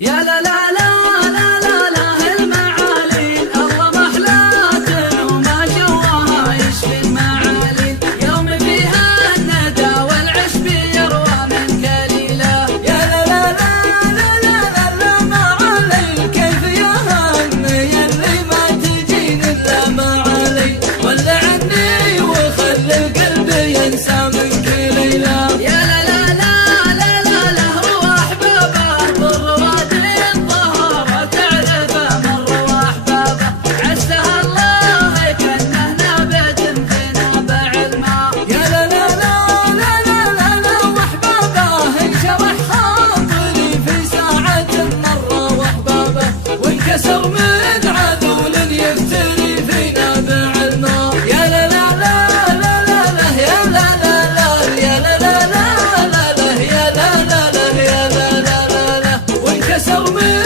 يا لا لا لا لا لا لا المعالي الله محلاة وما جواها يشفي المعالي يوم فيها الندى والعشب يروى من كليلة. يا لا لا لا لا لا لا معالي كيف يهني اللي ما تجين الا معالي ولع عني وخلي القلب ينسى منك ليلة. يا لا لا لا لا لا لا روح بابا بالرواد الطهارة تعرفه من رواح بابا عسها الله كأنه نبت في نابع الماء. يا لا لا لا لا لا لا لا وحبابه انشرح خاطري في ساعة مرة وحبابه وانكسر من عذول يفتري في نابع الماء. يا لا لا لا لا لا لا يا لا لا لا يا لا لا لا لا لا يا لا لا لا يا لا لا لا لا وانكسر من